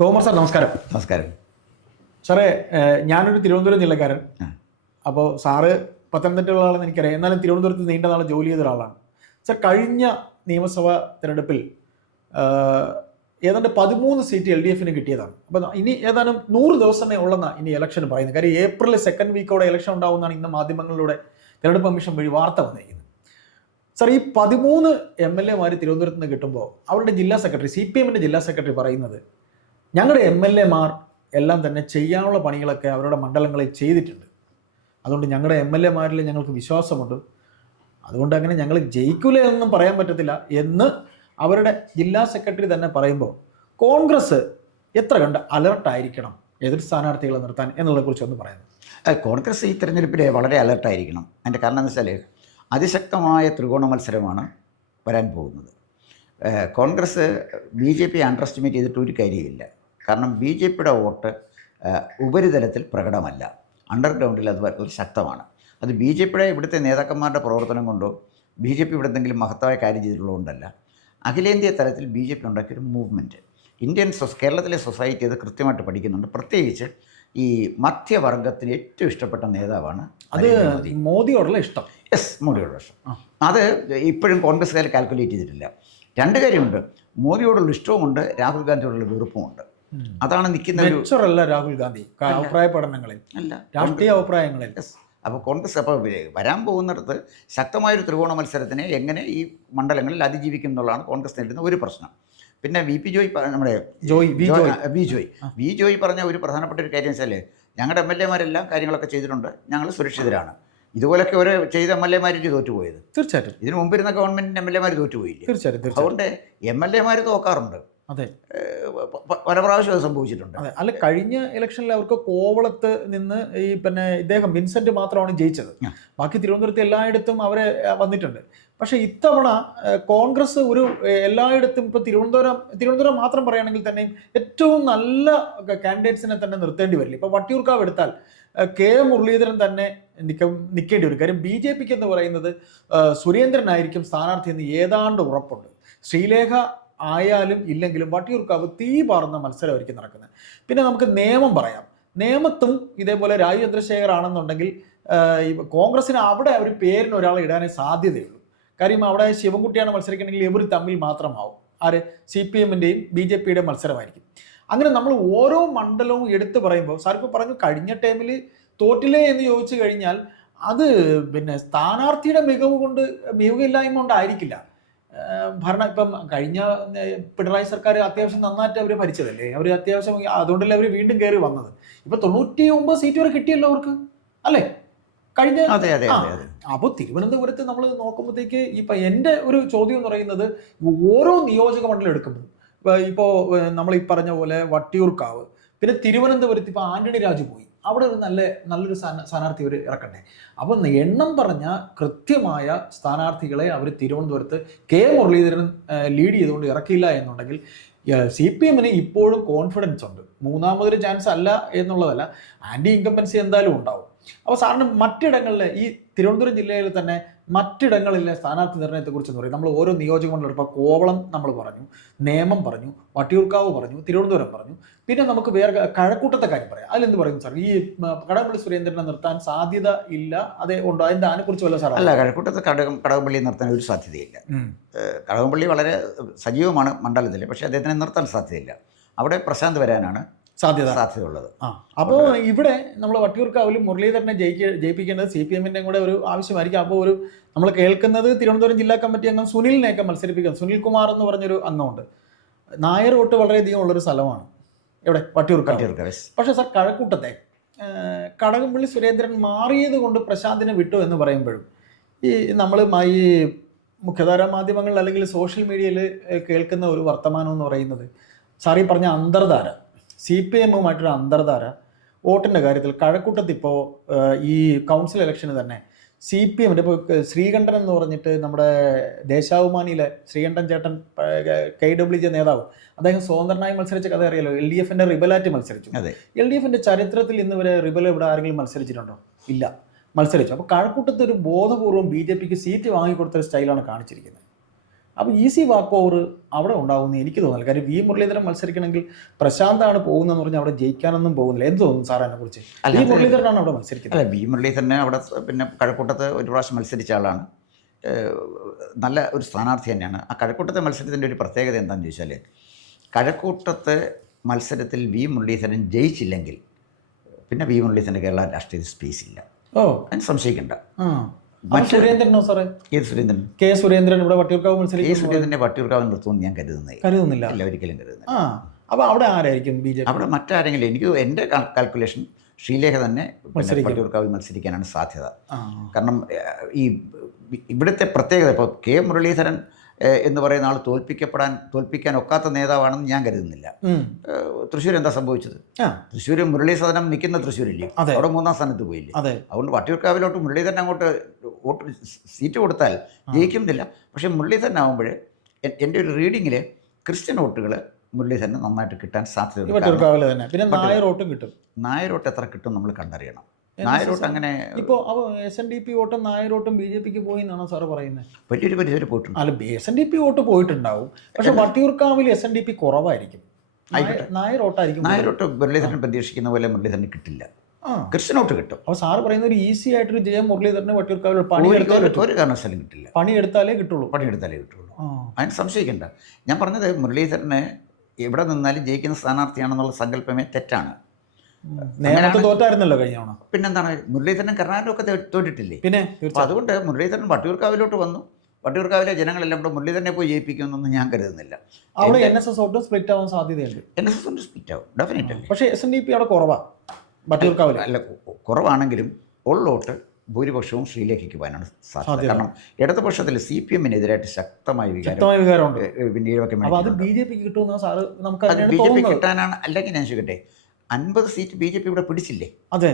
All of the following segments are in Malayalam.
ഗോകുമാർ സാർ നമസ്കാരം. നമസ്കാരം സാറേ, ഞാനൊരു തിരുവനന്തപുരം ജില്ലക്കാരൻ. അപ്പോൾ സാറ് പത്തനംതിട്ടയുള്ള ആളെന്ന് എനിക്കറിയാം. എന്നാലും തിരുവനന്തപുരത്ത് നീണ്ട നാളെ ജോലി ചെയ്ത ഒരാളാണ്. സാർ, കഴിഞ്ഞ നിയമസഭാ തിരഞ്ഞെടുപ്പിൽ ഏതാണ്ട് 13 സീറ്റ് LDF കിട്ടിയതാണ്. അപ്പോൾ ഇനി ഏതാനും 100 ദിവസമേ ഉള്ളെന്നാണ് ഇനി ഇലക്ഷന് പറയുന്നത്. കാര്യം ഏപ്രിൽ സെക്കൻഡ് വീക്കോടെ ഇലക്ഷൻ ഉണ്ടാവുമെന്നാണ് ഇന്ന് മാധ്യമങ്ങളിലൂടെ തിരഞ്ഞെടുപ്പ് കമ്മീഷൻ വഴി വാർത്ത വന്നിരിക്കുന്നത്. സാർ, ഈ 13 MLA തിരുവനന്തപുരത്ത് നിന്ന് കിട്ടുമ്പോൾ അവരുടെ ജില്ലാ സെക്രട്ടറി, CPM ജില്ലാ സെക്രട്ടറി പറയുന്നത്, ഞങ്ങളുടെ MLA എല്ലാം തന്നെ ചെയ്യാനുള്ള പണികളൊക്കെ അവരുടെ മണ്ഡലങ്ങളിൽ ചെയ്തിട്ടുണ്ട്. അതുകൊണ്ട് ഞങ്ങളുടെ MLA ഞങ്ങൾക്ക് വിശ്വാസമുണ്ട്. അതുകൊണ്ട് അങ്ങനെ ഞങ്ങൾ ജയിക്കൂല എന്നൊന്നും പറയാൻ പറ്റത്തില്ല എന്ന് അവരുടെ ജില്ലാ സെക്രട്ടറി തന്നെ പറയുമ്പോൾ കോൺഗ്രസ് എത്ര കണ്ട് അലർട്ടായിരിക്കണം എതിർ സ്ഥാനാർത്ഥികളെ നിർത്താൻ എന്നുള്ളതിനെക്കുറിച്ച് ഒന്ന് പറയുന്നത്? കോൺഗ്രസ് ഈ തെരഞ്ഞെടുപ്പിൽ വളരെ അലർട്ടായിരിക്കണം. അതിൻ്റെ കാരണം എന്ന് വെച്ചാൽ അതിശക്തമായ ത്രികോണ മത്സരമാണ് വരാൻ പോകുന്നത്. കോൺഗ്രസ് BJP അണ്ടർ എസ്റ്റിമേറ്റ് ചെയ്തിട്ട് ഒരു കാര്യമില്ല. കാരണം BJPയുടെ വോട്ട് ഉപരിതലത്തിൽ പ്രകടമല്ല, അണ്ടർഗ്രൗണ്ടിൽ അത് വളരെ ശക്തമാണ്. അത് BJPയുടെ ഇവിടുത്തെ നേതാക്കന്മാരുടെ പ്രവർത്തനം കൊണ്ടോ BJP ഇവിടെ എന്തെങ്കിലും മഹത്തായ കാര്യം ചെയ്തിട്ടുള്ളതുകൊണ്ടല്ല. അഖിലേന്ത്യാ തലത്തിൽ BJP ഉണ്ടാക്കിയൊരു മൂവ്മെൻറ്റ് കേരളത്തിലെ സൊസൈറ്റി അത് കൃത്യമായിട്ട് പഠിക്കുന്നുണ്ട്. പ്രത്യേകിച്ച് ഈ മധ്യവർഗത്തിന് ഏറ്റവും ഇഷ്ടപ്പെട്ട നേതാവാണ് അത് മോദിയോടുള്ള ഇഷ്ടം. മോദിയോടുള്ള ഇഷ്ടം അത് ഇപ്പോഴും കോൺഗ്രസ്സുകാർ കാൽക്കുലേറ്റ് ചെയ്തിട്ടില്ല. രണ്ട് കാര്യമുണ്ട്, മോദിയോടുള്ള ഇഷ്ടവുമുണ്ട്, രാഹുൽ ഗാന്ധിയോടുള്ള വെറുപ്പുമുണ്ട്. അതാണ് നിൽക്കുന്ന രാഹുൽ ഗാന്ധി അഭിപ്രായ പഠനങ്ങളിൽ, അല്ല രാഷ്ട്രീയ അഭിപ്രായങ്ങളിൽ. അപ്പോൾ കോൺഗ്രസ് അപ്പോൾ വരാൻ പോകുന്നിടത്ത് ശക്തമായൊരു ത്രികോണ മത്സരത്തിനെ എങ്ങനെ ഈ മണ്ഡലങ്ങളിൽ അതിജീവിക്കും എന്നുള്ളതാണ് കോൺഗ്രസ് നേരിടുന്ന ഒരു പ്രശ്നം. പിന്നെ VP ജോയ്, നമ്മുടെ വി ജോയ് പറഞ്ഞ ഒരു പ്രധാനപ്പെട്ട ഒരു കാര്യം വെച്ചാൽ, ഞങ്ങളുടെ MLA കാര്യങ്ങളൊക്കെ ചെയ്തിട്ടുണ്ട്, ഞങ്ങൾ സുരക്ഷിതരാണ്. ഇതുപോലൊക്കെ ഒരു ചെയ്ത MLA തോറ്റുപോയത്. തീർച്ചയായിട്ടും ഇതിനു മുമ്പിരുന്ന ഗവൺമെൻറ്റിൻ്റെ MLA തോറ്റുപോയില്ലേ? തീർച്ചയായിട്ടും. അതുകൊണ്ട് MLA തോക്കാറുണ്ട്. അതെ, പല പ്രാവശ്യം അത് സംഭവിച്ചിട്ടുണ്ട്. അതെ. അല്ല, കഴിഞ്ഞ ഇലക്ഷനിൽ അവർക്ക് കോവളത്ത് നിന്ന് ഇദ്ദേഹം വിൻസെന്റ് മാത്രമാണ് ജയിച്ചത്. ബാക്കി തിരുവനന്തപുരത്ത് എല്ലായിടത്തും അവരെ വന്നിട്ടുണ്ട്. പക്ഷേ ഇത്തവണ കോൺഗ്രസ് ഒരു എല്ലായിടത്തും ഇപ്പോൾ തിരുവനന്തപുരം മാത്രം പറയുകയാണെങ്കിൽ തന്നെയും ഏറ്റവും നല്ല കാൻഡിഡേറ്റ്സിനെ തന്നെ നിർത്തേണ്ടി വരില്ല. ഇപ്പോൾ വട്ടിയൂർക്കാവ് എടുത്താൽ K മുരളീധരൻ തന്നെ നിൽക്കേണ്ടി വരും. കാര്യം BJPക്ക് എന്ന് പറയുന്നത് സുരേന്ദ്രനായിരിക്കും സ്ഥാനാർത്ഥി എന്ന് ഏതാണ്ട് ഉറപ്പുണ്ട്. ശ്രീലേഖ ആയാലും ഇല്ലെങ്കിലും വട്ടിയൂർക്കാവ് തീ പാർന്ന മത്സരമായിരിക്കും നടക്കുന്നത്. പിന്നെ നമുക്ക് നിയമം പറയാം. നിയമത്തും ഇതേപോലെ രാജു ചന്ദ്രശേഖർ ആണെന്നുണ്ടെങ്കിൽ കോൺഗ്രസിന് അവിടെ ഒരു പേരിന് ഒരാളെ ഇടാനേ സാധ്യതയുള്ളൂ. കാര്യം അവിടെ ശിവൻകുട്ടിയാണ് മത്സരിക്കണമെങ്കിൽ ഇവർ തമ്മിൽ മാത്രമാവും. ആര്? CPMൻ്റെയും BJPയുടെയും മത്സരമായിരിക്കും. അങ്ങനെ നമ്മൾ ഓരോ മണ്ഡലവും എടുത്തു പറയുമ്പോൾ, സാറിപ്പോൾ പറഞ്ഞു കഴിഞ്ഞ ടൈമിൽ തോറ്റില്ലേ എന്ന് ചോദിച്ചു കഴിഞ്ഞാൽ അത് പിന്നെ സ്ഥാനാർത്ഥിയുടെ മികവില്ലായ്മ കൊണ്ടായിരിക്കില്ല. ഇപ്പം കഴിഞ്ഞ പിണറായി സർക്കാർ അത്യാവശ്യം നന്നായിട്ട് അവർ ഭരിച്ചതല്ലേ, അവർ അത്യാവശ്യം അതുകൊണ്ടല്ലേ അവർ വീണ്ടും കയറി വന്നത്. ഇപ്പൊ 99 സീറ്റ് വരെ കിട്ടിയല്ലോ അവർക്ക്, അല്ലേ? കഴിഞ്ഞ അപ്പോൾ തിരുവനന്തപുരത്ത് നമ്മൾ നോക്കുമ്പോഴത്തേക്ക് എൻ്റെ ഒരു ചോദ്യം എന്ന് പറയുന്നത്, ഓരോ നിയോജക മണ്ഡലം എടുക്കുമ്പോൾ ഇപ്പോൾ നമ്മൾ ഈ പറഞ്ഞ പോലെ വട്ടിയൂർക്കാവ്, പിന്നെ തിരുവനന്തപുരത്ത് ഇപ്പോൾ ആന്റണി രാജു പോയി, അവിടെ ഒരു നല്ലൊരു സ്ഥാനാർത്ഥി അവർ ഇറക്കണ്ടേ? അപ്പം എണ്ണം പറഞ്ഞ കൃത്യമായ സ്ഥാനാർത്ഥികളെ അവർ തിരുവനന്തപുരത്ത് K മുരളീധരൻ ലീഡ് ചെയ്തുകൊണ്ട് ഇറക്കിയില്ല എന്നുണ്ടെങ്കിൽ CPMന് ഇപ്പോഴും കോൺഫിഡൻസ് ഉണ്ട്. മൂന്നാമതൊരു ചാൻസ് അല്ല എന്നുള്ളതല്ല, ആൻറ്റി ഇൻകംബൻസി എന്തായാലും ഉണ്ടാവും. അപ്പോൾ സാറിന് മറ്റിടങ്ങളിൽ, ഈ തിരുവനന്തപുരം ജില്ലയിൽ തന്നെ മറ്റിടങ്ങളിലെ സ്ഥാനാർത്ഥി നിർണ്ണയത്തെക്കുറിച്ച് എന്ന് പറയും. നമ്മൾ ഓരോ നിയോജക മണ്ഡലം ഇപ്പോൾ കോവളം നമ്മൾ പറഞ്ഞു, നേമം പറഞ്ഞു, വട്ടിയൂർക്കാവ് പറഞ്ഞു, തിരുവനന്തപുരം പറഞ്ഞു. പിന്നെ നമുക്ക് വേറെ കഴക്കൂട്ടത്തെ കാര്യം പറയാം. അതിലെന്ത് പറയും സാർ? ഈ കടകംപള്ളി സുരേന്ദ്രനെ നിർത്താൻ സാധ്യത ഇല്ല, അതേ ഉണ്ടോ? അതിനെക്കുറിച്ച് വല്ല സാർ? അല്ല, കഴക്കൂട്ടത്ത് കടകംപള്ളി നിർത്താൻ ഒരു സാധ്യതയില്ല. കടകംപള്ളി വളരെ സജീവമാണ് മണ്ഡലത്തിൽ, പക്ഷേ അദ്ദേഹത്തിനെ നിർത്താൻ സാധ്യതയില്ല. അവിടെ പ്രശാന്ത് വരാനാണ് സാധ്യതയുള്ളത്. അപ്പോൾ ഇവിടെ നമ്മൾ വട്ടിയൂർക്കാവിലും മുരളീധരനെ ജയിപ്പിക്കേണ്ടത് CPMൻ്റെ കൂടെ ഒരു ആവശ്യമായിരിക്കും. അപ്പോൾ നമ്മൾ കേൾക്കുന്നത് തിരുവനന്തപുരം ജില്ലാ കമ്മിറ്റി അംഗം സുനിലിനെയൊക്കെ മത്സരിപ്പിക്കാം. സുനിൽ കുമാർ എന്ന് പറഞ്ഞൊരു അംഗമുണ്ട്. നായർ വോട്ട് വളരെയധികം ഉള്ളൊരു സ്ഥലമാണ് ഇവിടെ വട്ടിയൂർക്കാവ്. പക്ഷേ സാർ, കഴക്കൂട്ടത്തെ കടകംപള്ളി സുരേന്ദ്രൻ മാറിയത് കൊണ്ട് പ്രശാന്തിനെ വിട്ടു എന്ന് പറയുമ്പോഴും ഈ നമ്മൾ ഈ മുഖ്യധാരാ മാധ്യമങ്ങളിൽ അല്ലെങ്കിൽ സോഷ്യൽ മീഡിയയിൽ കേൾക്കുന്ന ഒരു വർത്തമാനം എന്ന് പറയുന്നത്, സാർ ഈ പറഞ്ഞ അന്തർധാര, CPMമായിട്ടൊരു അന്തർധാര വോട്ടിൻ്റെ കാര്യത്തിൽ കഴക്കൂട്ടത്ത് ഇപ്പോൾ ഈ കൗൺസിൽ ഇലക്ഷന് തന്നെ CPMൻ്റെ ഇപ്പോൾ ശ്രീകണ്ഠൻ എന്ന് പറഞ്ഞിട്ട് നമ്മുടെ ദേശാഭിമാനിയിലെ ശ്രീകണ്ഠൻ ചേട്ടൻ KWJ നേതാവ്, അദ്ദേഹം സ്വതന്ത്രനായി മത്സരിച്ച കഥ അറിയാലോ. LDFൻ്റെ റിബലാറ്റ് മത്സരിച്ചു. LDFൻ്റെ ചരിത്രത്തിൽ ഇന്ന് വരെ റിബൽ ഇവിടെ ആരെങ്കിലും മത്സരിച്ചിട്ടുണ്ടോ? ഇല്ല, മത്സരിച്ചു. അപ്പോൾ കഴക്കൂട്ടത്ത് ഒരു ബോധപൂർവ്വം BJPക്ക് സീറ്റ് വാങ്ങിക്കൊടുത്തൊരു സ്റ്റൈലാണ് കാണിച്ചിരിക്കുന്നത്. അപ്പോൾ ഈസി വാക്ക് ഓവർ അവിടെ ഉണ്ടാകുമെന്ന് എനിക്ക് തോന്നുന്നില്ല. കാര്യം വി മുരളീധരൻ മത്സരിക്കണമെങ്കിൽ പ്രശാന്താണ് പോകുന്നതെന്ന് പറഞ്ഞാൽ അവിടെ ജയിക്കാനൊന്നും പോകുന്നില്ല. എന്ത് തോന്നുന്നു സാർ അതിനെ കുറിച്ച്? വി മുരളീധരനാണ് അവിടെ മത്സരിക്കുന്നത്. അല്ല, വി മുരളീധരനെ അവിടെ പിന്നെ കഴക്കൂട്ടത്ത് ഒരു പ്രാവശ്യം മത്സരിച്ച ആളാണ്. നല്ല ഒരു സ്ഥാനാർത്ഥി തന്നെയാണ്. ആ കഴക്കൂട്ടത്തെ മത്സരത്തിൻ്റെ ഒരു പ്രത്യേകത എന്താണെന്ന് ചോദിച്ചാൽ, കഴക്കൂട്ടത്തെ മത്സരത്തിൽ വി മുരളീധരൻ ജയിച്ചില്ലെങ്കിൽ പിന്നെ വി മുരളീധരൻ്റെ കേരള രാഷ്ട്രീയത്തിൽ സ്പേസ് ഇല്ല. അതിന് സംശയിക്കേണ്ട. സുരേന്ദ്രനോ സാറേ? ഏത് സുരേന്ദ്രൻ? കെ സുരേന്ദ്രൻ ഇവിടെ വട്ടിയൂർക്കാവ് മത്സരിക്കും. കെ സുരേന്ദ്രനെ വട്ടിയൂർക്കാവ് നിർത്തുമെന്ന് ഞാൻ കരുതുന്നില്ല. അല്ല, ഒരിക്കലും കരുതുന്നില്ല. അപ്പോൾ അവിടെ ആരായിരിക്കും ബി ജെ പി? അവിടെ മറ്റാരെങ്കിലും, എനിക്ക് എൻ്റെ കാൽക്കുലേഷൻ ശ്രീലേഖ തന്നെ വട്ടിയൂർക്കാവിൽ മത്സരിക്കാനാണ് സാധ്യത. കാരണം ഈ ഇവിടുത്തെ പ്രത്യേകത, ഇപ്പോൾ കെ മുരളീധരൻ എന്ന് പറയുന്ന ആൾ തോൽപ്പിക്കാൻ ഒക്കാത്ത നേതാവാണെന്ന് ഞാൻ കരുതുന്നില്ല. തൃശ്ശൂർ എന്താ സംഭവിച്ചത്? തൃശ്ശൂർ മുരളീധരൻ നിൽക്കുന്ന തൃശ്ശൂരില്ലേ, അവിടെ 3ാം സ്ഥാനത്ത് പോയില്ലേ. അതുകൊണ്ട് വട്ടിയൂർക്കാവിലോട്ട് മുരളീധരൻ അങ്ങോട്ട് സീറ്റ് കൊടുത്താൽ ജയിക്കുന്നില്ല. പക്ഷേ മുരളീധരനാകുമ്പോൾ എൻ്റെ ഒരു റീഡിങ്ങിൽ ക്രിസ്ത്യൻ വോട്ടുകൾ മുരളീധരന് നന്നായിട്ട് കിട്ടാൻ സാധ്യതയുണ്ട്. പിന്നെ നായർ വോട്ടും കിട്ടും. നായർ വോട്ട് എത്ര കിട്ടും നമ്മൾ കണ്ടറിയണം. നായർ വോട്ട് അങ്ങനെ ഇപ്പോൾ SNDP വോട്ടും നായർ വോട്ടും BJPക്ക് പോയി എന്നാണോ സാറ് പറയുന്നത്? വലിയൊരു പരിധി പോയിട്ടുണ്ട്. അല്ല, SNDP വോട്ട് പോയിട്ടുണ്ടാവും. പക്ഷെ വട്ടിയൂർക്കാവിൽ SNDP കുറവായിരിക്കും, നായർ വോട്ടായിരിക്കും. നായർ വോട്ട് മുരളീധരൻ പ്രതീക്ഷിക്കുന്ന പോലെ മുരളീധരന് കിട്ടില്ല, ക്രിസ്ത്യൻ വോട്ട് കിട്ടും. അപ്പോൾ സാറ് പറയുന്ന ഒരു ഈസി ആയിട്ടൊരു ജയം മുരളീധരന് വട്ടിയൂർക്കാവിൽ ഒരു കാരണവശാലും കിട്ടില്ല. പണിയെടുത്താലേ കിട്ടുള്ളൂ. അതിന് സംശയിക്കേണ്ട. ഞാൻ പറഞ്ഞത് മുരളീധരന് എവിടെ നിന്നാലും ജയിക്കുന്ന സ്ഥാനാർത്ഥിയാണെന്നുള്ള സങ്കല്പമേ തെറ്റാണ്. നേരത്തെ തോറ്റായിരുന്നല്ലോ കഴിഞ്ഞ തവണ. പിന്നെന്താണ്, മുരളീധരൻ കർണാടകയൊക്കെ തോറ്റിട്ടില്ലേ? പിന്നെ അപ്പോൾ അതുകൊണ്ട് മുരളീധരൻ വട്ടിയൂർക്കാവിലോട്ട് വന്നു. വട്ടിയൂർക്കാവിലെ ജനങ്ങളെല്ലാം കൂടെ മുരളീധരനെ പോയി ജയിപ്പിക്കുമെന്നൊന്നും ഞാൻ കരുതുന്നില്ല. അവിടെ NSS വോട്ട് സ്പ്ലിറ്റ് ആവാൻ സാധ്യതയുണ്ട്. NSS വോട്ട് സ്പ്ലിറ്റ് ആവും ഡെഫിനറ്റ്ലി. പക്ഷേ SNDP അവിടെ കുറവാണ് വട്ടിയൂർക്കാവിൽ. അല്ല, കുറവാണെങ്കിലും ഉള്ളോട്ട് ഭൂരിപക്ഷവും ശ്രീലേഖയ്ക്ക് പോകാനാണ് സാധ്യത. കാരണം ഇടതുപക്ഷത്തിൽ CPM-നെതിരായിട്ട് ശക്തമായ വികാരമുണ്ട്. അത് BJP കിട്ടുമെന്ന് സാറ് BJP കിട്ടാനാണ്. അല്ലെങ്കിൽ ഞാൻ ചോദിക്കട്ടെ, 50 സീറ്റ് BJP ഇവിടെ പിടിച്ചില്ലേ? അതെ,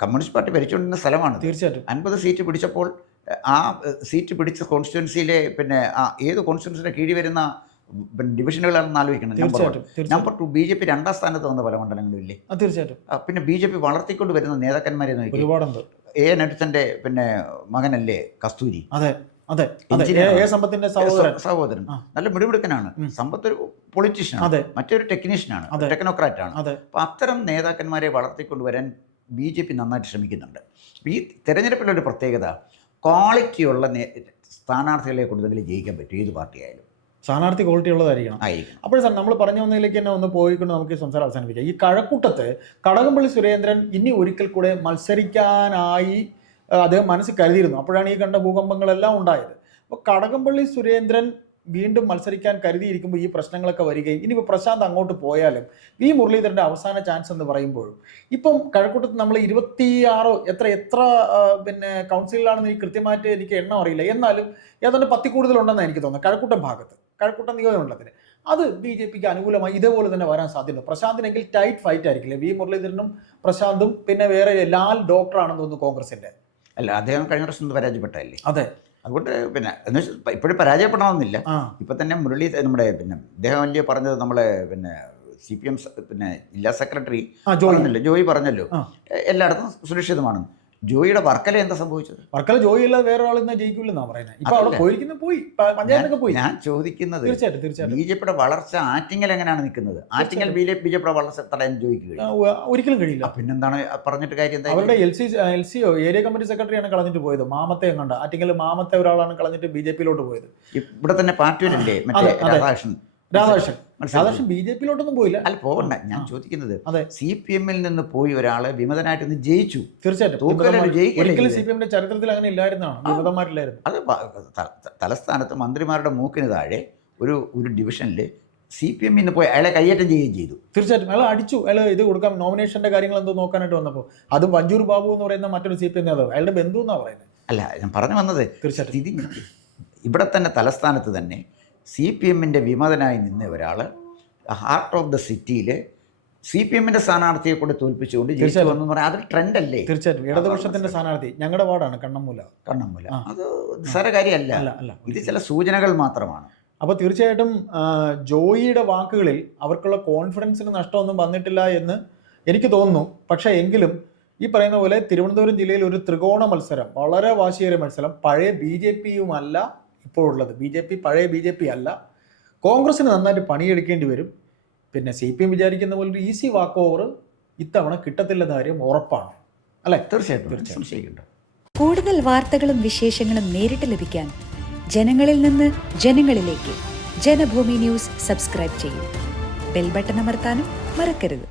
കമ്മ്യൂണിസ്റ്റ് പാർട്ടി ഭരിച്ചുകൊണ്ടിരുന്ന സ്ഥലമാണ്. തീർച്ചയായിട്ടും 50 സീറ്റ് പിടിച്ചപ്പോൾ ആ സീറ്റ് പിടിച്ച കോൺസ്റ്റിറ്റ്യുവൻസിയിലെ പിന്നെ ഏത് കോൺസ്റ്റിറ്റ്യുവൻസിയുടെ കീഴിൽ വരുന്ന ഡിവിഷനുകളാണെന്ന് ആലോചിക്കണം. നമ്പർ 2 BJP 2ാം സ്ഥാനത്ത് വന്ന പല മണ്ഡലങ്ങളും ഇല്ലേ? തീർച്ചയായിട്ടും. പിന്നെ BJP വളർത്തിക്കൊണ്ട് വരുന്ന നേതാക്കന്മാരെ നോക്കി. ഒരുപാടുണ്ട്. A.N. എഡിസന്റെ പിന്നെ മകനല്ലേ കസ്തൂരി? സഹോദരൻ നല്ല മിടുമിടുക്കനാണ്. സമ്പത്ത് ഒരു പൊളിറ്റീഷ്യനാണ്, മറ്റൊരു ടെക്നീഷ്യനാണ്, ടെക്നോക്രാറ്റാണ്. അപ്പോൾ അത്തരം നേതാക്കന്മാരെ വളർത്തിക്കൊണ്ടുവരാൻ BJP നന്നായിട്ട് ശ്രമിക്കുന്നുണ്ട്. ഈ തെരഞ്ഞെടുപ്പിലൊരു പ്രത്യേകത, ക്വാളിറ്റിയുള്ള സ്ഥാനാർത്ഥികളെ കൂടുതൽ ജയിക്കാൻ പറ്റും ഏത് പാർട്ടിയായാലും. സ്ഥാനാർത്ഥി ക്വാളിറ്റി ഉള്ളതായിരിക്കണം. അപ്പോൾ സാർ, നമ്മൾ പറഞ്ഞു വന്നതിലേക്ക് തന്നെ ഒന്ന് പോയിക്കൊണ്ട് നമുക്ക് സംസാരം അവസാനിപ്പിക്കാം. ഈ കഴക്കൂട്ടത്ത് കടകംപള്ളി സുരേന്ദ്രൻ ഇനി ഒരിക്കൽ കൂടെ മത്സരിക്കാനായി അദ്ദേഹം മനസ്സിൽ കരുതിയിരുന്നു. അപ്പോഴാണ് ഈ കണ്ട ഭൂകമ്പങ്ങളെല്ലാം ഉണ്ടായത്. അപ്പോൾ കടകംപള്ളി സുരേന്ദ്രൻ വീണ്ടും മത്സരിക്കാൻ കരുതിയിരിക്കുമ്പോൾ ഈ പ്രശ്നങ്ങളൊക്കെ വരികയും ഇനിയിപ്പോൾ പ്രശാന്ത് അങ്ങോട്ട് പോയാലും വി മുരളീധരൻ്റെ അവസാന ചാൻസ് എന്ന് പറയുമ്പോഴും ഇപ്പം കഴക്കൂട്ടത്ത് നമ്മൾ 26 എത്ര പിന്നെ കൗൺസിലാണെന്ന് എനിക്ക് കൃത്യമായിട്ട് എനിക്ക് എണ്ണം അറിയില്ല, എന്നാലും ഏതാണ്ട് 10 കൂടുതലുണ്ടെന്നാണ് എനിക്ക് തോന്നുന്നത്. കഴക്കൂട്ടം നിയോജകമണ്ഡലത്തിന് അത് BJPക്ക് അനുകൂലമായി ഇതേപോലെ തന്നെ വരാൻ സാധ്യത. പ്രശാന്തിനെങ്കിൽ ടൈറ്റ് ഫൈറ്റ് ആയിരിക്കില്ലേ? വി മുരളീധരനും പ്രശാന്തും പിന്നെ വേറെ ലാൽ ഡോക്ടറാണെന്ന് തോന്നുന്നു കോൺഗ്രസിന്റെ. അല്ല, അദ്ദേഹം കഴിഞ്ഞ വർഷം പരാജയപ്പെട്ടല്ലേ? അതെ. അതുകൊണ്ട് പിന്നെ എന്ന് വെച്ചാൽ ഇപ്പോഴും പരാജയപ്പെടണമെന്നില്ല. ഇപ്പം തന്നെ നമ്മുടെ പിന്നെ അദ്ദേഹം വലിയ പറഞ്ഞത് നമ്മളെ പിന്നെ CPM പിന്നെ ജില്ലാ സെക്രട്ടറി ജോയി പറഞ്ഞല്ലോ എല്ലായിടത്തും സുരക്ഷിതമാണ്. ജോയിയുടെ വർക്കല എന്താ സംഭവിച്ചത്? വർക്കല ജോയി അല്ലാതെ വേറെ ആൾ ഇന്ന് ജയിക്കില്ലെന്നാണ് പറയുന്നത്. ഇപ്പൊ അവിടെ പോയി പഞ്ചായത്തൊക്കെ പോയി. ഞാൻ ചോദിക്കുന്നത് തീർച്ചയായിട്ടും BJPയുടെ വളർച്ച ആറ്റിങ്ങൽ എങ്ങനെയാണ് നിൽക്കുന്നത്? ആറ്റിങ്ങൽ BJPയുടെ വളർച്ച തടയാൻ ജോയിക്ക് ഒരിക്കലും കഴിയില്ല. പിന്നെന്താണ് പറഞ്ഞിട്ട് കാര്യം? അവരുടെ LCO ഏരിയ കമ്മിറ്റി സെക്രട്ടറിയാണ് കളഞ്ഞിട്ട് പോയത്. മാമത്തെ കണ്ട ആറ്റിങ്ങൽ മാമത്തെ ഒരാളാണ് കളഞ്ഞിട്ട് BJPയിലോട്ട് പോയത്. ഇവിടെ തന്നെ പാർട്ടിയിലല്ലേ മറ്റേ രാധാകൃഷ്ണൻ BJPയിലോട്ടൊന്നും പോയില്ല. അല്ല, പോകണ്ട. ഞാൻ ചോദിക്കുന്നത് CPM-ൽ നിന്ന് പോയി ഒരാള് വിമതനായിട്ട് ജയിച്ചു. തീർച്ചയായിട്ടും CPM-ന്റെ ചരിത്രത്തിൽ അങ്ങനെ ഇല്ലായിരുന്നാണ്, വിമതന്മാരില്ലായിരുന്നു. അത് തലസ്ഥാനത്ത് മന്ത്രിമാരുടെ മൂക്കിന് താഴെ ഒരു ഡിവിഷനിൽ CPM-ൽ നിന്ന് പോയി അയാളെ കയ്യേറ്റം ചെയ്യുകയും ചെയ്തു. തീർച്ചയായിട്ടും അയാൾ അടിച്ചു. അയാൾ ഇത് കൊടുക്കാം, നോമിനേഷന്റെ കാര്യങ്ങൾ എന്തോ നോക്കാനായിട്ട് വന്നപ്പോൾ അതും വഞ്ചൂർ ബാബു എന്ന് പറയുന്ന മറ്റൊരു CPM നേതാവ്, അയാളുടെ ബന്ധു എന്നാണ് പറയുന്നത്. അല്ല, ഞാൻ പറഞ്ഞു വന്നത് തീർച്ചയായിട്ടും ഇവിടെ തന്നെ തലസ്ഥാനത്ത് തന്നെ CPM-ന്റെ വിമതനായി നിന്ന ഒരാൾ ഹാർട്ട് ഓഫ് ദ സിറ്റിയിൽ CPM-ന്റെ സ്ഥാനാർത്ഥിയെ കൂടെ തോൽപ്പിച്ചുകൊണ്ട് ജയിച്ചു വന്നു പറയാം. അതൊരു ട്രെൻഡ് അല്ലേ? തീർച്ചയായിട്ടും ഇടതുപക്ഷത്തിന്റെ സ്ഥാനാർത്ഥി ഞങ്ങളുടെ വാർഡാണ് കണ്ണമ്മൂല. അത് നിസ്സാര കാര്യമല്ല, ഇത് ചില സൂചനകൾ മാത്രമാണ്. അപ്പോൾ തീർച്ചയായിട്ടും ജോയിയുടെ വാക്കുകളിൽ അവർക്കുള്ള കോൺഫിഡൻസിന് നഷ്ടമൊന്നും വന്നിട്ടില്ല എന്ന് എനിക്ക് തോന്നുന്നു. പക്ഷേ എങ്കിലും ഈ പറയുന്ന പോലെ തിരുവനന്തപുരം ജില്ലയിൽ ഒരു ത്രികോണ മത്സരം, വളരെ വാശിയേറിയ മത്സരം, പഴയ BJPയുമല്ല ഇപ്പോഴുള്ളത്. BJP പഴയ BJP അല്ല. കോൺഗ്രസ്സിന് നന്നായിട്ട് പണിയെടുക്കേണ്ടി വരും. പിന്നെ CPM വിചാരിക്കുന്ന പോലെ ഒരു ഈസി വാക്ക് ഓവർ ഇത്തവണ കിട്ടത്തില്ലെന്ന കാര്യം ഉറപ്പാണ്, അല്ലേ? തീർച്ചയായിട്ടും സംശയിക്കുന്നുണ്ട്. കൂടുതൽ വാർത്തകളും വിശേഷങ്ങളും നേരിട്ട് ലഭിക്കാൻ ജനങ്ങളിൽ നിന്ന് ജനങ്ങളിലേക്ക് ജനഭൂമി ന്യൂസ് സബ്സ്ക്രൈബ് ചെയ്യൂ. ബെൽ ബട്ടൺ അമർത്താനും മറക്കരുത്.